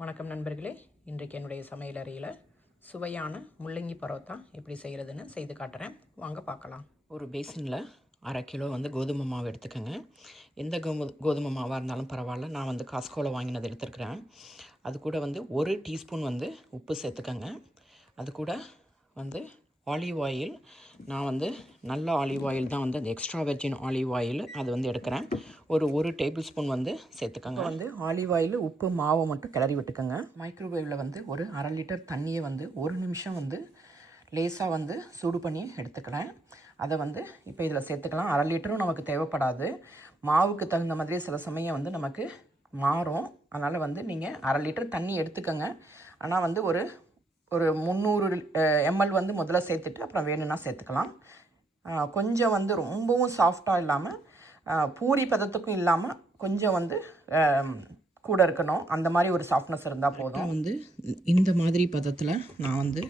வணக்கம் நண்பர்களே. இன்றைக்கு என்னுடைய சமையல் அறையில் சுவையான முள்ளங்கி பரோட்டா எப்படி செய்கிறதுன்னு செய்து காட்டுறேன். வாங்க பார்க்கலாம். ஒரு பேசினில் அரை கிலோ வந்து கோதுமை மாவு எடுத்துக்கோங்க. எந்த கோமு கோதுமை மாவாக இருந்தாலும் பரவாயில்ல. நான் வந்து காஸ்கோவில் வாங்கினது எடுத்துருக்குறேன். அது கூட வந்து ஒரு டீஸ்பூன் வந்து உப்பு சேர்த்துக்கோங்க. அது கூட வந்து ஆலிவ் ஆயில் நான் வந்து நல்ல ஆலிவ் ஆயில் தான் வந்து அந்த எக்ஸ்ட்ரா வெர்ஜின் ஆலிவ் ஆயில் அது வந்து எடுக்கிறேன். ஒரு ஒரு டேபிள் ஸ்பூன் வந்து சேர்த்துக்கோங்க. வந்து ஆலிவ் ஆயில் உப்பு மாவை மட்டும் கிளறி விட்டுக்கோங்க. மைக்ரோவேவில் வந்து ஒரு அரை லிட்டர் தண்ணியை வந்து ஒரு நிமிஷம் வந்து லேசாக வந்து சூடு பண்ணி எடுத்துக்கிறேன். அதை வந்து இப்போ இதில் சேர்த்துக்கலாம். அரை லிட்டரும் நமக்கு தேவைப்படாது. மாவுக்கு தகுந்த மாதிரி சில சமயம் வந்து நமக்கு மாறும். அதனால் வந்து நீங்கள் அரை லிட்டர் தண்ணி எடுத்துக்கோங்க. ஆனால் வந்து ஒரு ஒரு முந்நூறு எம்எல் வந்து முதல்ல சேர்த்துட்டு அப்புறம் வேணும்னா சேர்த்துக்கலாம். கொஞ்சம் வந்து ரொம்பவும் சாஃப்டாக இல்லாமல் பூரி பதத்துக்கும் இல்லாமல் கொஞ்சம் வந்து கூட இருக்கணும். அந்த மாதிரி ஒரு சாஃப்ட்னஸ் இருந்தால் போதும். வந்து இந்த மாதிரி பதத்தில் நான் வந்து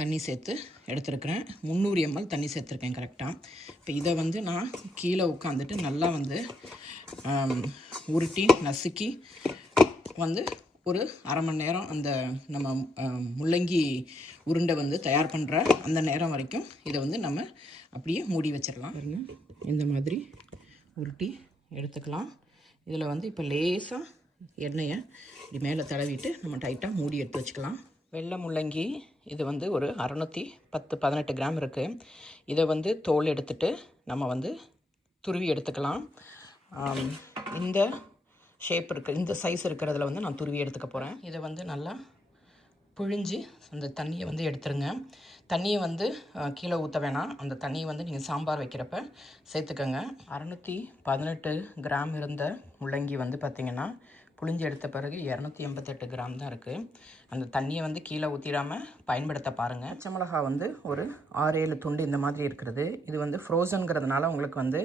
தண்ணி சேர்த்து எடுத்துருக்கிறேன். முந்நூறு எம்எல் தண்ணி சேர்த்துருக்கேன் கரெக்டாக இப்போ இதை வந்து நான் கீழே உட்காந்துட்டு நல்லா வந்து உருட்டி நசுக்கி வந்து ஒரு அரை மணி நேரம் அந்த நம்ம முள்ளங்கி உருண்டை வந்து தயார் பண்ணுற அந்த நேரம் வரைக்கும் இதை வந்து நம்ம அப்படியே மூடி வச்சிடலாம். பாருங்க. இந்த மாதிரி உருட்டி எடுத்துக்கலாம். இதில் வந்து இப்போ லேசாக எண்ணெயை இப்படி மேலே தடவிட்டு நம்ம டைட்டாக மூடி எடுத்து வச்சுக்கலாம். வெள்ளை முள்ளங்கி இது வந்து ஒரு அறநூற்றி பத்து பதினெட்டு கிராம் இருக்குது இதை வந்து தோல் எடுத்துட்டு நம்ம வந்து துருவி எடுத்துக்கலாம். இந்த ஷேப் இருக்குது இந்த சைஸ் இருக்கிறதுல வந்து நான் துருவி எடுத்துக்க போகிறேன் இதை வந்து நல்லா புழிஞ்சு அந்த தண்ணியை வந்து எடுத்துருங்க. தண்ணியை வந்து கீழே ஊற்ற வேணாம். அந்த தண்ணியை வந்து நீங்கள் சாம்பார் வைக்கிறப்ப சேர்த்துக்கோங்க. அறநூற்றி பதினெட்டு கிராம் இருந்த முள்ளங்கி வந்து பார்த்திங்கன்னா புழிஞ்சு எடுத்த பிறகு இரநூத்தி எண்பத்தெட்டு கிராம் தான் இருக்குது அந்த தண்ணியை வந்து கீழே ஊற்றிடாமல் பயன்படுத்த பாருங்கள் பச்சை மிளகா வந்து ஒரு ஆறு ஏழு துண்டு இந்த மாதிரி இருக்கிறது. இது வந்து ஃப்ரோசனுங்கிறதுனால உங்களுக்கு வந்து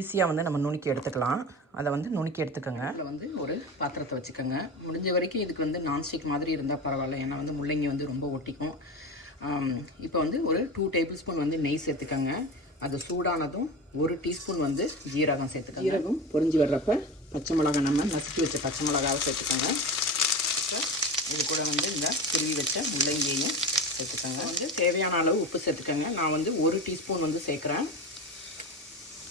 ஈஸியாக வந்து நம்ம நுணுக்கி எடுத்துக்கலாம். அதை வந்து நுணுக்கி எடுத்துக்கோங்க. அதில் வந்து ஒரு பாத்திரத்தை வச்சுக்கோங்க. முடிஞ்ச வரைக்கும் இதுக்கு வந்து நான்ஸ்டிக் மாதிரி இருந்தால் பரவாயில்ல. ஏன்னா வந்து முள்ளங்கி வந்து ரொம்ப ஒட்டிக்கும். இப்போ வந்து ஒரு டூ டேபிள் ஸ்பூன் வந்து நெய் சேர்த்துக்கோங்க. அது சூடானதும் ஒரு டீஸ்பூன் வந்து ஜீரகம் சேர்த்துக்கோங்க. ஜீரகம் பொரிஞ்சு வர்றப்ப பச்சை மிளகா நம்ம நசுக்கி வச்ச பச்சை மிளகாவை சேர்த்துக்கோங்க. இது கூட வந்து இந்த துருவி வச்ச முள்ளங்கியையும் சேர்த்துக்கோங்க. வந்து தேவையான அளவு உப்பு சேர்த்துக்கோங்க. நான் வந்து ஒரு டீஸ்பூன் வந்து சேர்க்குறேன்.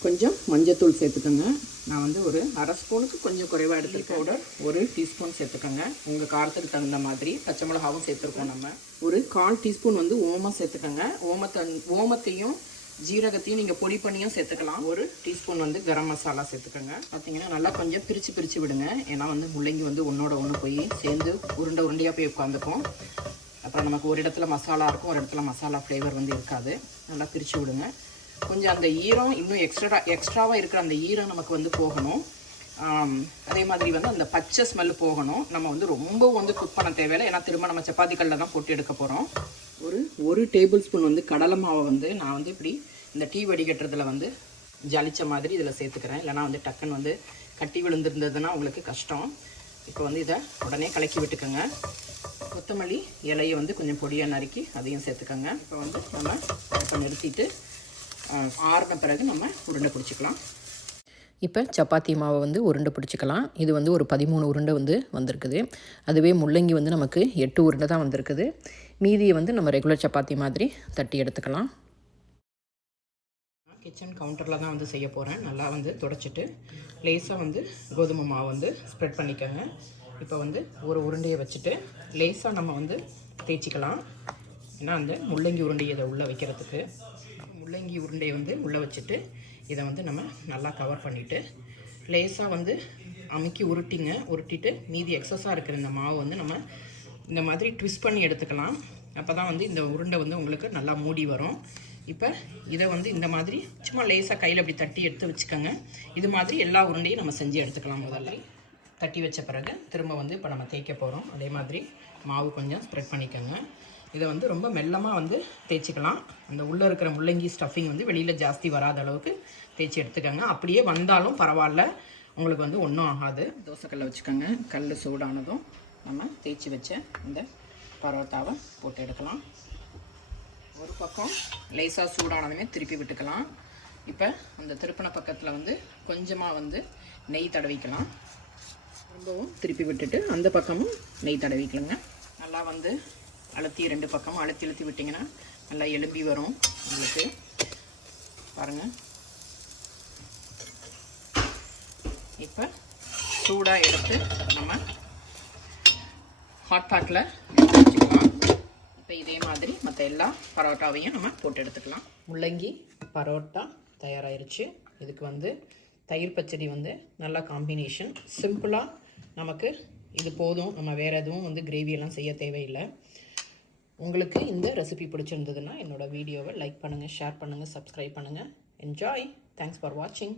கொஞ்சம் மஞ்சத்தூள் சேர்த்துக்கோங்க. நான் வந்து ஒரு அரை ஸ்பூனுக்கு கொஞ்சம் குறைவாக எடுத்து பவுடர் ஒரு டீஸ்பூன் சேர்த்துக்கோங்க. உங்கள் காரத்துக்கு தகுந்த மாதிரி பச்சை மிளகாவும் சேர்த்துருக்கோம் நம்ம. ஒரு கால் டீஸ்பூன் வந்து ஓமம் சேர்த்துக்கோங்க. ஓமத்தை ஓமத்தையும் ஜீரகத்தையும் நீங்கள் பொடி பண்ணியும் சேர்த்துக்கலாம். ஒரு டீஸ்பூன் வந்து கரம் மசாலா சேர்த்துக்கோங்க. பார்த்தீங்கன்னா நல்லா கொஞ்சம் பிரித்து பிரித்து விடுங்க. ஏன்னா வந்து முள்ளங்கி வந்து ஒன்றோட ஒன்று போய் சேர்ந்து உருண்டை உருண்டையாக போய் உட்காந்துக்கும். அப்புறம் நமக்கு ஒரு இடத்துல மசாலா இருக்கும் ஒரு இடத்துல மசாலா ஃப்ளேவர் வந்து இருக்காது. நல்லா பிரித்து விடுங்க. கொஞ்சம் அந்த ஈரம் இன்னும் எக்ஸ்ட்ரா எக்ஸ்ட்ராவாக இருக்கிற அந்த ஈரம் நமக்கு வந்து போகணும். அதே மாதிரி வந்து அந்த பச்சை ஸ்மெல் போகணும். நம்ம வந்து ரொம்ப வந்து குக் பண்ண தேவையில்லை. ஏன்னா திரும்ப நம்ம சப்பாத்தி கல்லில் தான் போட்டு எடுக்க போகிறோம் ஒரு ஒரு டேபிள் ஸ்பூன் வந்து கடலை மாவை வந்து நான் வந்து இப்படி இந்த டீ வடிகட்டுறதுல வந்து ஜலித்த மாதிரி இதில் சேர்த்துக்கிறேன். இல்லைனா வந்து டக்குன்னு வந்து கட்டி விழுந்திருந்ததுன்னா உங்களுக்கு கஷ்டம். இப்போ வந்து இதை உடனே கலக்கி விட்டுக்கோங்க. கொத்தமல்லி இலையை வந்து கொஞ்சம் பொடியாக நறுக்கி அதையும் சேர்த்துக்கோங்க. இப்போ வந்து நம்ம இப்போ நிறுத்திட்டு ஆறின பிறகு நம்ம உருண்டை பிடிச்சிக்கலாம். இப்போ சப்பாத்தி மாவை வந்து உருண்டை பிடிச்சிக்கலாம். இது வந்து ஒரு பதிமூணு உருண்டை வந்து வந்திருக்குது. அதுவே முள்ளங்கி வந்து நமக்கு எட்டு உருண்டை தான் வந்திருக்குது. மீதியை வந்து நம்ம ரெகுலர் சப்பாத்தி மாதிரி தட்டி எடுத்துக்கலாம். கிச்சன் கவுண்டரில் தான் வந்து செய்ய போகிறேன் நல்லா வந்து துடைச்சிட்டு லேசாக வந்து கோதுமை மாவு வந்து ஸ்ப்ரெட் பண்ணிக்கோங்க. இப்போ வந்து ஒரு உருண்டையை வச்சுட்டு லேசாக நம்ம வந்து தேய்ச்சிக்கலாம். ஏன்னா அந்த முள்ளங்கி உருண்டையை இதை உள்ளே வைக்கிறதுக்கு. முள்ளங்கி உருண்டையை வந்து உள்ளே வச்சுட்டு இதை வந்து நம்ம நல்லா கவர் பண்ணிவிட்டு லேசாக வந்து அமுக்கி உருட்டிங்க உருட்டிட்டு மீதி எக்ஸஸாக இருக்கிற இந்த மாவு வந்து நம்ம இந்த மாதிரி ட்விஸ்ட் பண்ணி எடுத்துக்கலாம். அப்போ தான் வந்து இந்த உருண்டை வந்து உங்களுக்கு நல்லா மூடி வரும். இப்போ இதை வந்து இந்த மாதிரி சும்மா லேசாக கையில் அப்படி தட்டி எடுத்து வச்சுக்கோங்க. இது மாதிரி எல்லா உருண்டையும் நம்ம செஞ்சு எடுத்துக்கலாம் முதல்ல. தட்டி வச்ச பிறகு திரும்ப வந்து இப்போ நம்ம தேய்க்க போகிறோம் அதே மாதிரி மாவு கொஞ்சம் ஸ்ப்ரெட் பண்ணிக்கோங்க. இதை வந்து ரொம்ப மெல்லமாக வந்து தேய்ச்சிக்கலாம். அந்த உள்ளே இருக்கிற முள்ளங்கி ஸ்டஃபிங் வந்து வெளியில் ஜாஸ்தி வராத அளவுக்கு தேய்ச்சி எடுத்துக்கோங்க. அப்படியே வந்தாலும் பரவாயில்ல. உங்களுக்கு வந்து ஒன்றும் ஆகாது. தோசைக்கல்லை வச்சுக்கோங்க. கல் சூடானதும் நம்ம தேய்ச்சி வச்ச இந்த பரோட்டாவை போட்டு எடுக்கலாம். ஒரு பக்கம் லேசாக சூடானதுமே திருப்பி விட்டுக்கலாம். இப்போ அந்த திருப்பின பக்கத்தில் வந்து கொஞ்சமாக வந்து நெய் தடவிக்கலாம். ரொம்பவும் திருப்பி விட்டுட்டு அந்த பக்கமும் நெய் தடவிக்கலங்க நல்லா வந்து அழுத்தி ரெண்டு பக்கமும் அழுத்தி அழுத்தி விட்டிங்கன்னா நல்லா எலும்பி வரும் உங்களுக்கு. பாருங்கள் இப்போ சூடாக எடுத்து நம்ம ஹாட் பாட்டில் வச்சுக்கலாம் இப்போ இதே மாதிரி மற்ற எல்லா பரோட்டாவையும் நம்ம போட்டு எடுத்துக்கலாம். முள்ளங்கி பரோட்டா தயாராகிருச்சு இதுக்கு வந்து தயிர் பச்சடி வந்து நல்லா காம்பினேஷன் சிம்பிளாக நமக்கு இது போதும். நம்ம வேறு எதுவும் வந்து கிரேவியெல்லாம் செய்ய தேவையில்லை. உங்களுக்கு இந்த ரெசிபி பிடிச்சிருந்ததுன்னா என்னோடய வீடியோவை லைக் பண்ணுங்கள் ஷேர் பண்ணுங்கள் சப்ஸ்கிரைப் பண்ணுங்கள் என்ஜாய் தேங்க்ஸ் ஃபார் வாட்சிங்